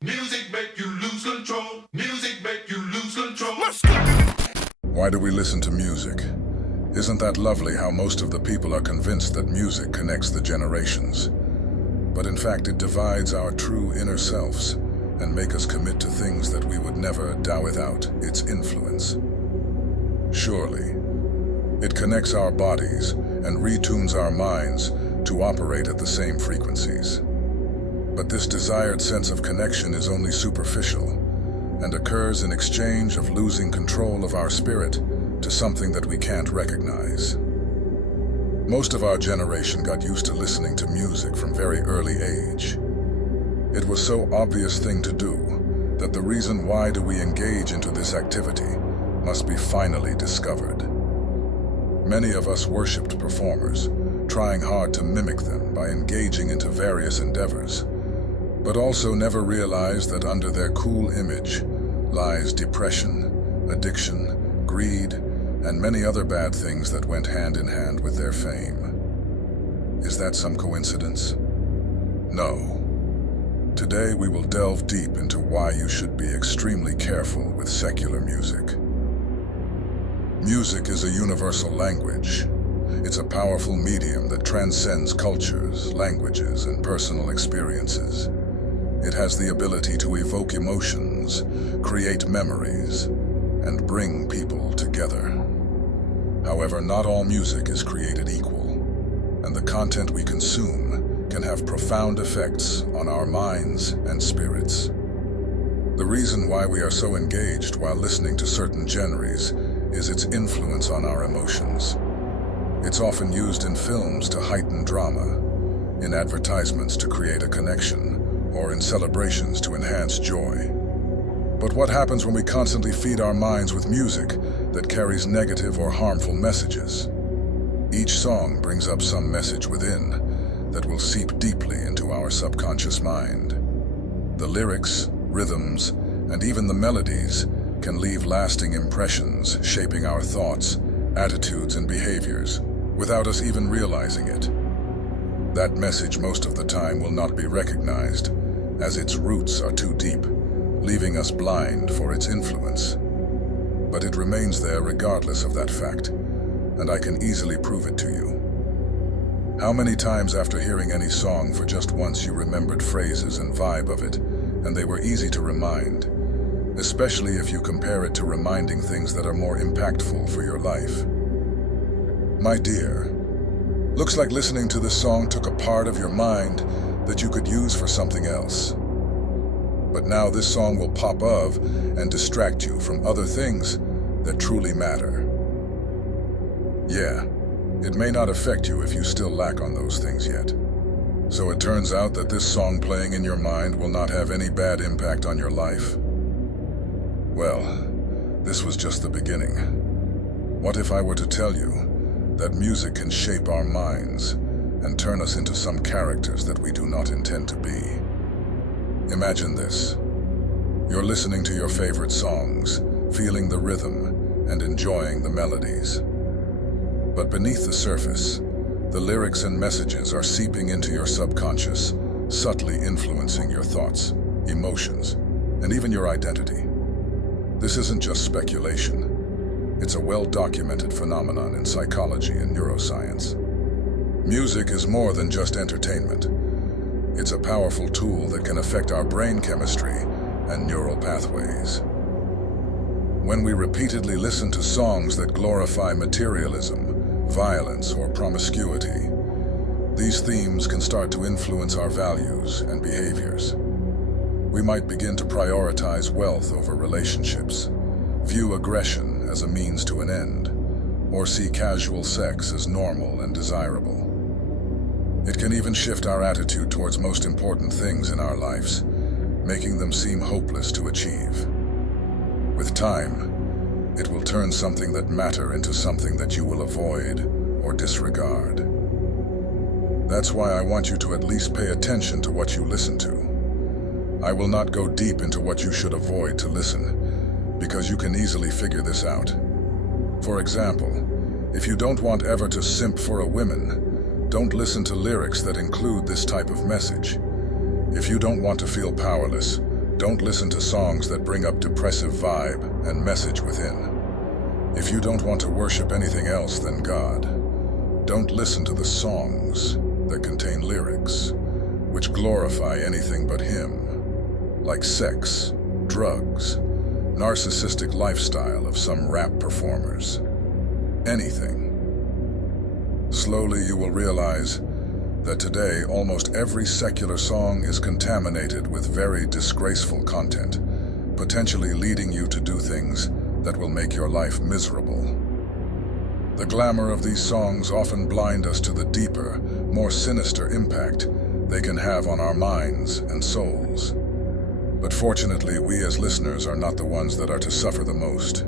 Music make you lose control. Music make you lose control. Why do we listen to music? Isn't that lovely how most of the people are convinced that music connects the generations? But in fact, it divides our true inner selves and make us commit to things that we would never do without its influence. Surely, it connects our bodies and retunes our minds to operate at the same frequencies. But this desired sense of connection is only superficial and occurs in exchange of losing control of our spirit to something that we can't recognize. Most of our generation got used to listening to music from very early age. It was so obvious thing to do that the reason why do we engage into this activity must be finally discovered. Many of us worshipped performers, trying hard to mimic them by engaging into various endeavors, but also never realized that under their cool image lies depression, addiction, greed, and many other bad things that went hand in hand with their fame. Is that some coincidence? No. Today we will delve deep into why you should be extremely careful with secular music. Music is a universal language. It's a powerful medium that transcends cultures, languages, and personal experiences. It has the ability to evoke emotions, create memories, and bring people together. However, not all music is created equal, and the content we consume can have profound effects on our minds and spirits. The reason why we are so engaged while listening to certain genres is its influence on our emotions. It's often used in films to heighten drama, in advertisements to create a connection, or in celebrations to enhance joy. But what happens when we constantly feed our minds with music that carries negative or harmful messages? Each song brings up some message within that will seep deeply into our subconscious mind. The lyrics, rhythms, and even the melodies can leave lasting impressions, shaping our thoughts, attitudes, and behaviors without us even realizing it. That message most of the time will not be recognized, as its roots are too deep, leaving us blind for its influence. But it remains there regardless of that fact, and I can easily prove it to you. How many times after hearing any song for just once you remembered phrases and vibe of it, and they were easy to remind, especially if you compare it to reminding things that are more impactful for your life. My dear, looks like listening to this song took a part of your mind that you could use for something else. But now this song will pop of and distract you from other things that truly matter. Yeah, it may not affect you if you still lack on those things yet. So it turns out that this song playing in your mind will not have any bad impact on your life. Well, this was just the beginning. What if I were to tell you that music can shape our minds and turn us into some characters that we do not intend to be? Imagine this. You're listening to your favorite songs, feeling the rhythm, and enjoying the melodies. But beneath the surface, the lyrics and messages are seeping into your subconscious, subtly influencing your thoughts, emotions, and even your identity. This isn't just speculation. It's a well-documented phenomenon in psychology and neuroscience. Music is more than just entertainment. It's a powerful tool that can affect our brain chemistry and neural pathways. When we repeatedly listen to songs that glorify materialism, violence, or promiscuity, these themes can start to influence our values and behaviors. We might begin to prioritize wealth over relationships, view aggression as a means to an end, or see casual sex as normal and desirable. It can even shift our attitude towards most important things in our lives, making them seem hopeless to achieve. With time, it will turn something that matters into something that you will avoid or disregard. That's why I want you to at least pay attention to what you listen to. I will not go deep into what you should avoid to listen, because you can easily figure this out. For example, if you don't want ever to simp for a woman, don't listen to lyrics that include this type of message. If you don't want to feel powerless, Don't listen to songs that bring up depressive vibe and message within. If you don't want to worship anything else than God, don't listen to the songs that contain lyrics which glorify anything but Him, like sex, drugs, narcissistic lifestyle of some rap performers. Anything. Slowly you will realize that today almost every secular song is contaminated with very disgraceful content, potentially leading you to do things that will make your life miserable. The glamour of these songs often blind us to the deeper, more sinister impact they can have on our minds and souls. But fortunately, we as listeners are not the ones that are to suffer the most,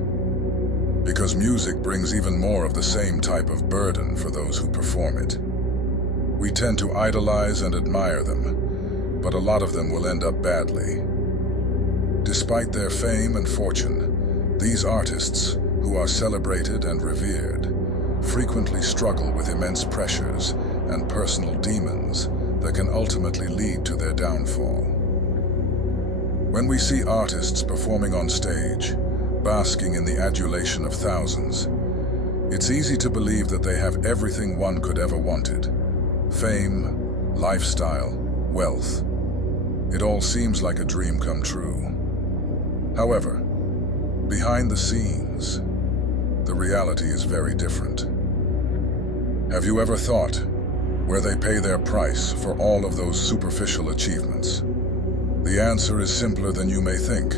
because music brings even more of the same type of burden for those who perform it. We tend to idolize and admire them, but a lot of them will end up badly. Despite their fame and fortune, these artists, who are celebrated and revered, frequently struggle with immense pressures and personal demons that can ultimately lead to their downfall. When we see artists performing on stage, basking in the adulation of thousands, it's easy to believe that they have everything one could ever wanted. Fame, lifestyle, wealth. It all seems like a dream come true. However, behind the scenes, the reality is very different. Have you ever thought where they pay their price for all of those superficial achievements? The answer is simpler than you may think.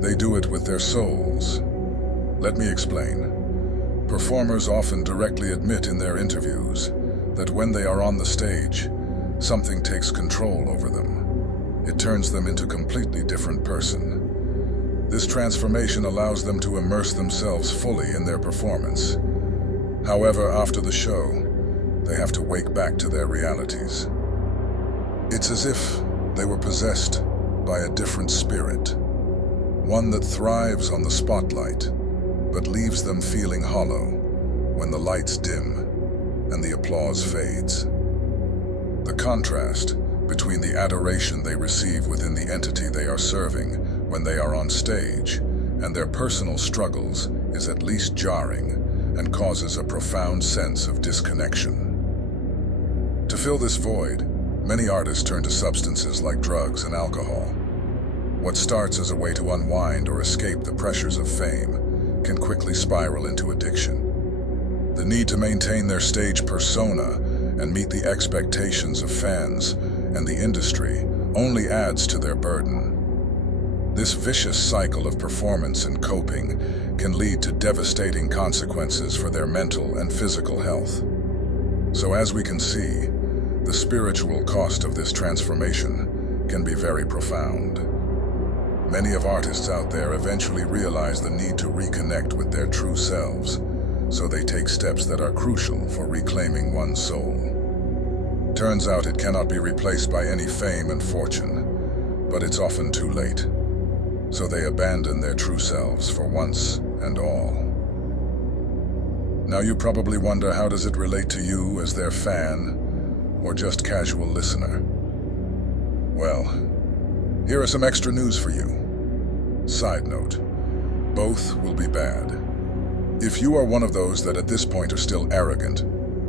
They do it with their souls. Let me explain. Performers often directly admit in their interviews that when they are on the stage, something takes control over them. It turns them into a completely different person. This transformation allows them to immerse themselves fully in their performance. However, after the show, they have to wake back to their realities. It's as if they were possessed by a different spirit, one that thrives on the spotlight, but leaves them feeling hollow when the lights dim and the applause fades. The contrast between the adoration they receive within the entity they are serving when they are on stage and their personal struggles is at least jarring and causes a profound sense of disconnection. To fill this void, many artists turn to substances like drugs and alcohol. What starts as a way to unwind or escape the pressures of fame can quickly spiral into addiction. The need to maintain their stage persona and meet the expectations of fans and the industry only adds to their burden. This vicious cycle of performance and coping can lead to devastating consequences for their mental and physical health. So as we can see, the spiritual cost of this transformation can be very profound. Many of artists out there eventually realize the need to reconnect with their true selves, so they take steps that are crucial for reclaiming one's soul. Turns out it cannot be replaced by any fame and fortune, but it's often too late. So they abandon their true selves for once and all. Now you probably wonder, how does it relate to you as their fan or just casual listener? Well, here are some extra news for you. Side note, both will be bad. If you are one of those that at this point are still arrogant,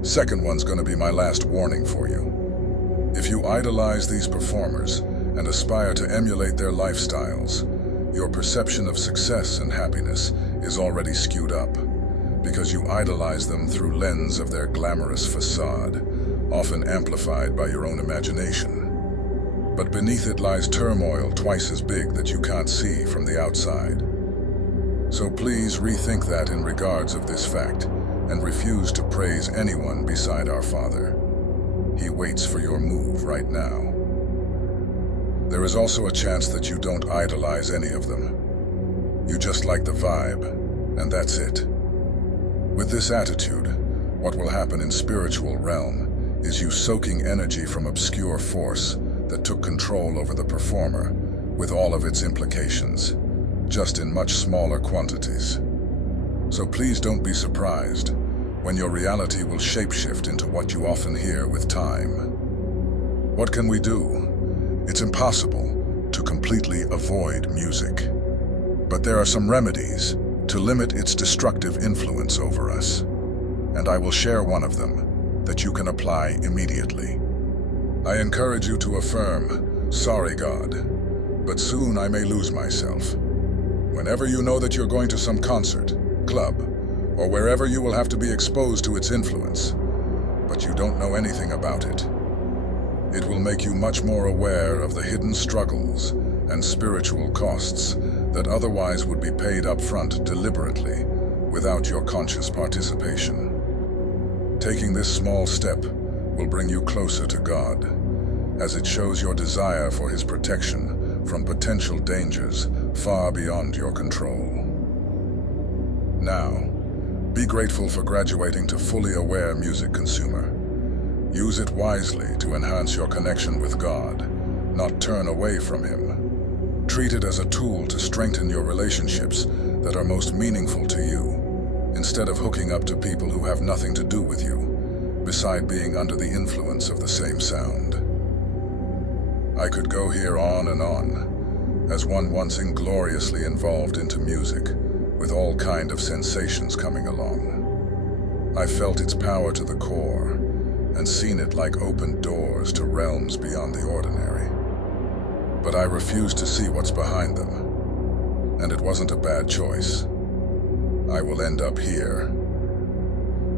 second one's going to be my last warning for you. If you idolize these performers and aspire to emulate their lifestyles, your perception of success and happiness is already skewed up, because you idolize them through lens of their glamorous facade, often amplified by your own imagination. But beneath it lies turmoil twice as big that you can't see from the outside. So please rethink that in regards of this fact, and refuse to praise anyone beside our Father. He waits for your move right now. There is also a chance that you don't idolize any of them. You just like the vibe, and that's it. With this attitude, what will happen in spiritual realm is you soaking energy from obscure force that took control over the performer, with all of its implications, just in much smaller quantities. So please don't be surprised when your reality will shapeshift into what you often hear with time. What can we do? It's impossible to completely avoid music. But there are some remedies to limit its destructive influence over us, and I will share one of them that you can apply immediately. I encourage you to affirm, "Sorry, God, but soon I may lose myself." Whenever you know that you're going to some concert, club, or wherever you will have to be exposed to its influence, but you don't know anything about it, it will make you much more aware of the hidden struggles and spiritual costs that otherwise would be paid up front deliberately without your conscious participation. Taking this small step will bring you closer to God, as it shows your desire for His protection from potential dangers far beyond your control. Now, be grateful for graduating to fully aware music consumer. Use it wisely to enhance your connection with God, not turn away from Him. Treat it as a tool to strengthen your relationships that are most meaningful to you, instead of hooking up to people who have nothing to do with you, beside being under the influence of the same sound. I could go here on and on, as one once ingloriously involved into music, with all kind of sensations coming along. I felt its power to the core, and seen it like open doors to realms beyond the ordinary. But I refused to see what's behind them, and it wasn't a bad choice. I will end up here,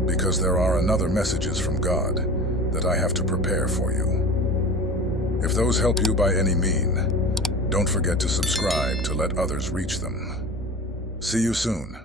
because there are another messages from God that I have to prepare for you. If those help you by any mean, don't forget to subscribe to let others reach them. See you soon.